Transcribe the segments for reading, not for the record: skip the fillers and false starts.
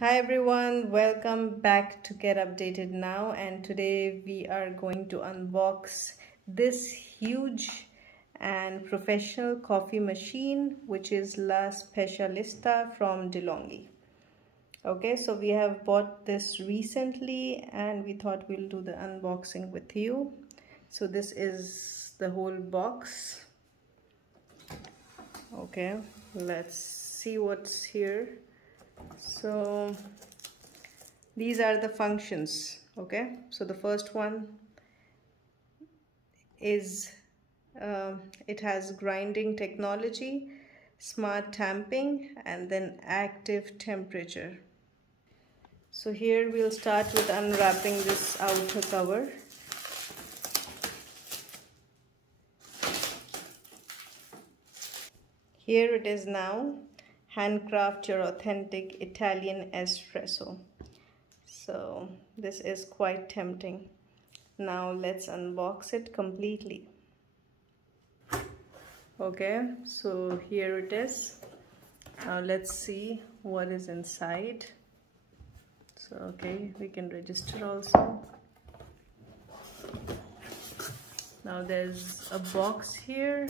Hi everyone, welcome back to Get Updated Now, and today we are going to unbox this huge and professional coffee machine, which is La Specialista from Delonghi. Okay, so we have bought this recently and we thought we'll do the unboxing with you. So this is the whole box. Okay, let's see what's here. So these are the functions. Okay, so the first one is it has grinding technology, smart tamping, and then active temperature. So here we'll start with unwrapping this outer cover. Here it is now. Handcraft your authentic Italian espresso. So this is quite tempting. Now let's unbox it completely. Okay, so here it is. Now let's see what is inside. So okay, we can register also. Now there's a box here.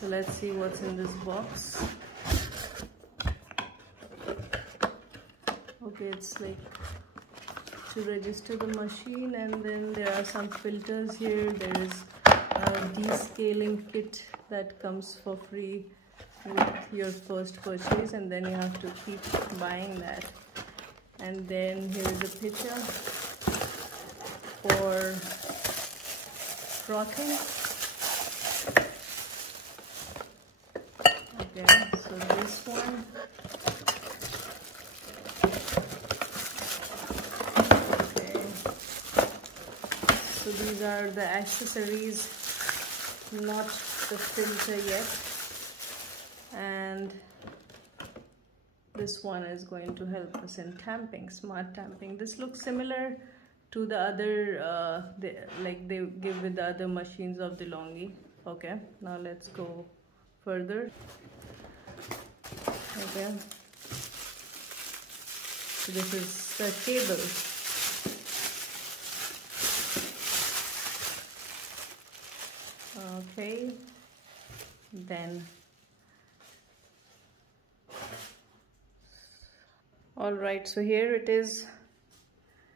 So let's see what's in this box. Okay, it's like to register the machine, and then there are some filters here. There is a descaling kit that comes for free with your first purchase, and then you have to keep buying that. And then here is a pitcher for frothing. Okay, so this one. Okay, so these are the accessories, not the filter yet. And this one is going to help us in tamping, smart tamping. This looks similar to the other, like they give with the other machines of Delonghi. Okay, now let's go further. Okay, so this is the cable. Okay, then all right, so here it is,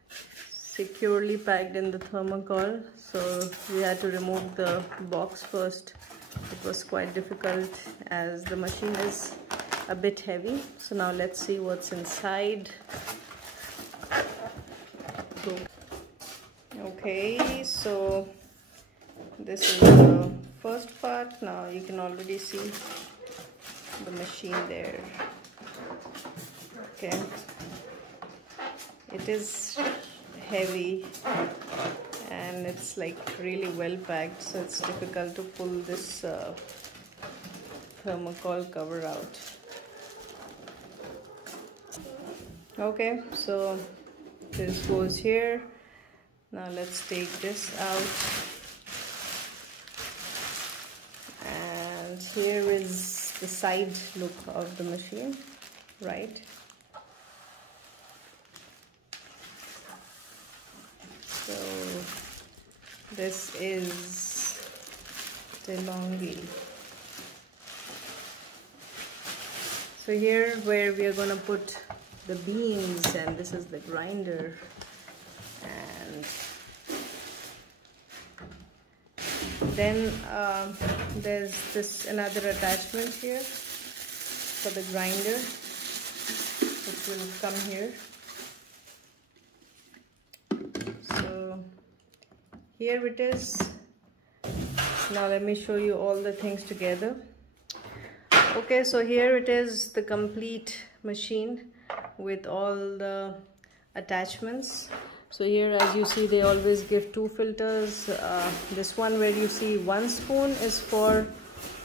securely packed in the thermocol. So we had to remove the box first. It was quite difficult as the machine is a bit heavy. So now let's see what's inside. Okay, so this is the first part. Now you can already see the machine there. Okay, it is heavy and it's like really well packed, so it's difficult to pull this thermocol cover out. Okay, so this goes here. Now let's take this out, and here is the side look of the machine, right? So this is Delonghi. So here where we are going to put the beans, and this is the grinder, and then there's this another attachment here for the grinder, which will come here. So here it is. Now let me show you all the things together. Okay, so here it is, the complete machine with all the attachments. So here, as you see, they always give two filters. This one where you see 1 spoon is for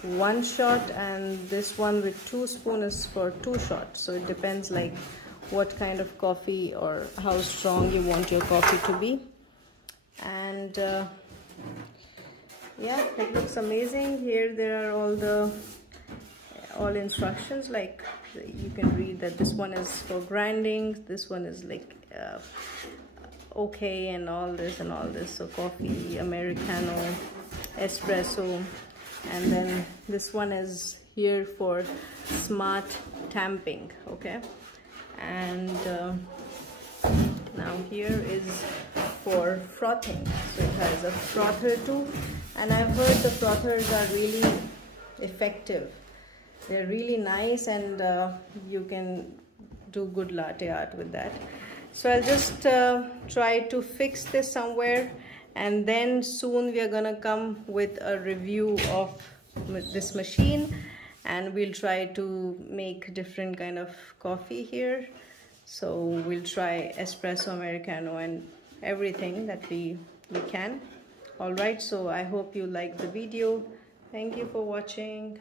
1 shot, and this one with 2 spoons is for 2 shots. So it depends like what kind of coffee or how strong you want your coffee to be. And yeah, it looks amazing. Here there are all the all instructions, like you can read that this one is for grinding, this one is like okay, and all this and all this. So coffee, Americano, espresso, and then this one is here for smart tamping. Okay, and now here is for frothing. So it has a frother too, and I've heard the frothers are really effective. They're really nice, and you can do good latte art with that. So I'll just try to fix this somewhere, and then soon we are gonna come with a review of this machine, and we'll try to make different kind of coffee here. So we'll try espresso, Americano, and everything that we can. All right, so I hope you like the video. Thank you for watching.